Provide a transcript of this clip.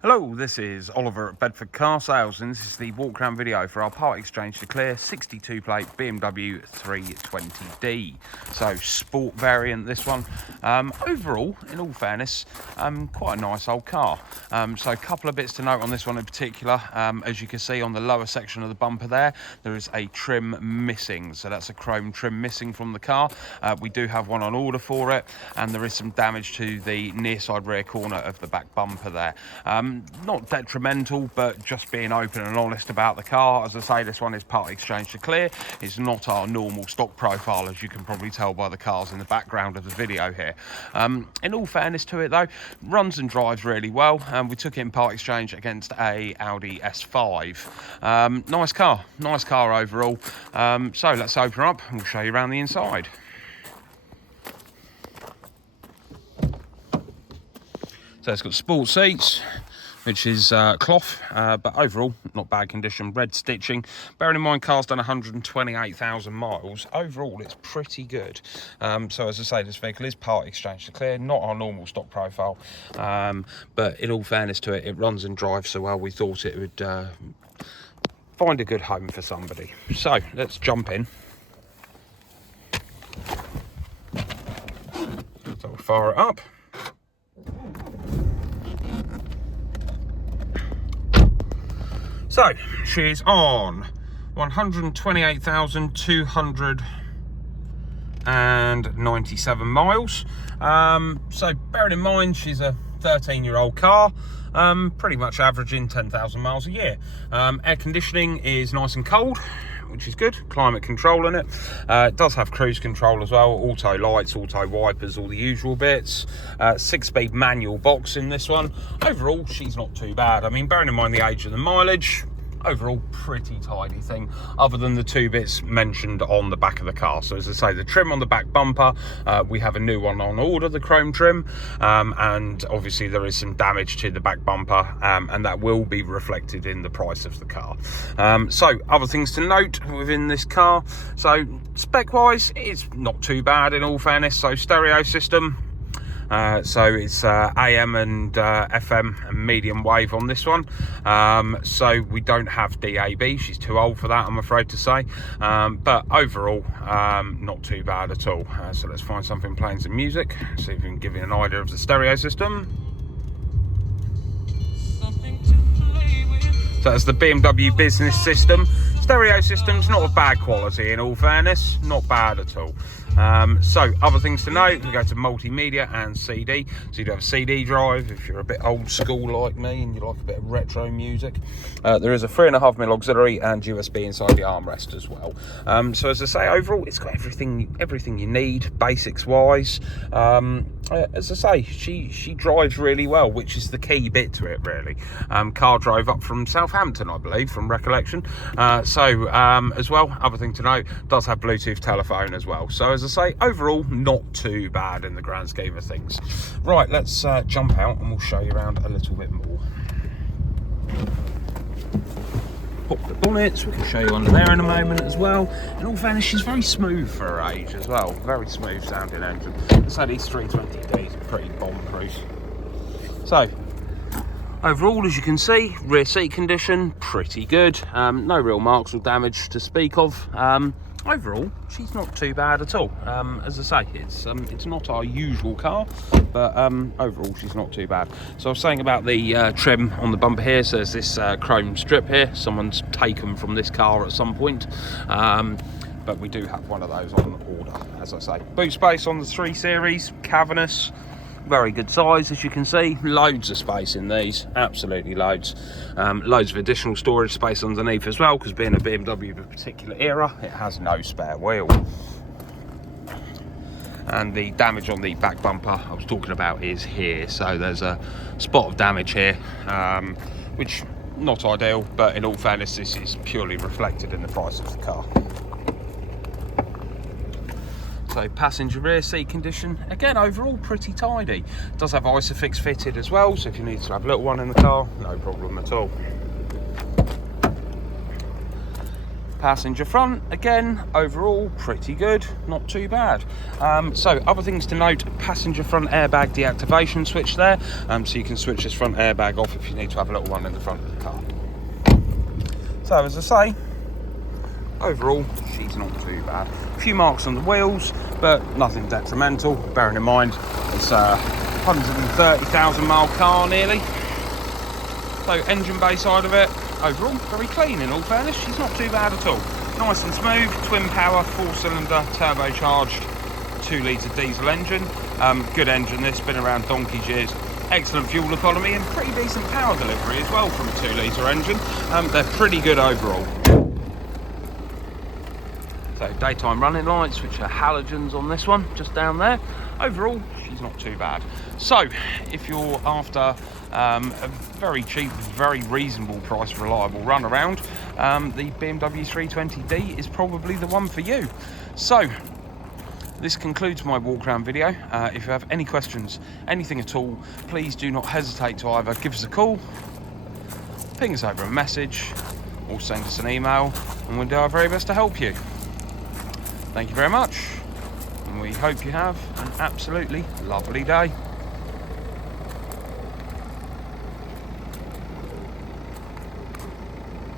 Hello, this is Oliver at Bedford Car Sales, and this is the walk around video for our part exchange to clear 62 plate BMW 320D. So sport variant, this one. Overall, in all fairness, quite a nice old car. So a couple of bits to note on this one in particular. As you can see on the lower section of the bumper there is a trim missing. So that's a chrome trim missing from the car. We do have one on order for it, and there is some damage to the near side rear corner of the back bumper there. Not detrimental, but just being open and honest about the car. As I say, this one is part exchange to clear. It's not our normal stock profile, as you can probably tell by the cars in the background of the video here. In all fairness to it though, runs and drives really well. We took it in part exchange against a Audi S5. Nice car overall. So let's open her up and we'll show you around the inside. So it's got sport seats, which is cloth, but overall not bad condition. Red stitching. Bearing in mind car's done 128,000 miles. Overall it's pretty good. So as I say, this vehicle is part exchange to clear, not our normal stock profile, but in all fairness to it, it runs and drives so well we thought it would find a good home for somebody. So let's jump in. So we'll fire it up. So she's on 128,297 miles. So bearing in mind she's a 13-year-old car, pretty much averaging 10,000 miles a year. Air conditioning is nice and cold, which is good. Climate control in it. It does have cruise control as well, auto lights, auto wipers, all the usual bits. 6-speed manual box in this one. Overall, she's not too bad. I mean, bearing in mind the age of the mileage, overall pretty tidy thing, other than the two bits mentioned on the back of the car. So as I say, the trim on the back bumper, we have a new one on order, the chrome trim, and obviously there is some damage to the back bumper, and that will be reflected in the price of the car. So other things to note within this car, so spec wise it's not too bad in all fairness. So stereo system, so it's AM and FM and medium wave on this one. So we don't have DAB. She's too old for that, I'm afraid to say. But overall, not too bad at all. So let's find something playing some music, see if we can give you an idea of the stereo system. So that's the BMW business system. Stereo system's not of bad quality in all fairness, not bad at all. So other things to note, we go to multimedia and CD. So you do have a CD drive if you're a bit old school like me and you like a bit of retro music. There is a 3.5mm auxiliary and USB inside the armrest as well. So as I say, overall it's got everything you need basics wise. As I say, she drives really well, which is the key bit to it really. Car drove up from Southampton, I believe, from recollection. So as well, other thing to note, does have Bluetooth telephone as well. So as I say, overall not too bad in the grand scheme of things. Right, let's jump out and we'll show you around a little bit more. Pop the bonnet so we can show you under there in a moment as well. In all fairness, she's very smooth for her age as well. Very smooth sounding engine. So these 320Ds are pretty bomb-proof. So overall, as you can see, rear seat condition pretty good. No real marks or damage to speak of. Overall, she's not too bad at all. As I say, it's not our usual car, but overall she's not too bad. So I was saying about the trim on the bumper here. So there's this chrome strip here. Someone's taken from this car at some point, but we do have one of those on order, as I say. Boot space on the 3 Series, cavernous. Very good size, as you can see. Loads of space in these, absolutely loads. Loads of additional storage space underneath as well, because being a BMW of a particular era, it has no spare wheel. And the damage on the back bumper I was talking about is here. So there's a spot of damage here, which not ideal, but in all fairness, this is purely reflected in the price of the car. So passenger rear seat condition, again overall pretty tidy. Does have Isofix fitted as well, so if you need to have a little one in the car, no problem at all. Passenger front, again, overall pretty good, not too bad. So other things to note: passenger front airbag deactivation switch there, so you can switch this front airbag off if you need to have a little one in the front of the car. So as I say, overall she's not too bad. A few marks on the wheels, but nothing detrimental, bearing in mind it's a 130,000 mile car nearly. So engine bay side of it, overall very clean. In all fairness, she's not too bad at all. Nice and smooth, twin power, 4-cylinder, turbocharged, 2-litre diesel engine. Good engine this, been around donkey's years. Excellent fuel economy and pretty decent power delivery as well from a 2-litre engine. They're pretty good overall. So daytime running lights, which are halogens on this one, just down there. Overall, she's not too bad. So if you're after a very cheap, very reasonable price, reliable runaround, the BMW 320d is probably the one for you. So this concludes my walk around video. If you have any questions, anything at all, please do not hesitate to either give us a call, ping us over a message, or send us an email, and we'll do our very best to help you. Thank you very much, and we hope you have an absolutely lovely day.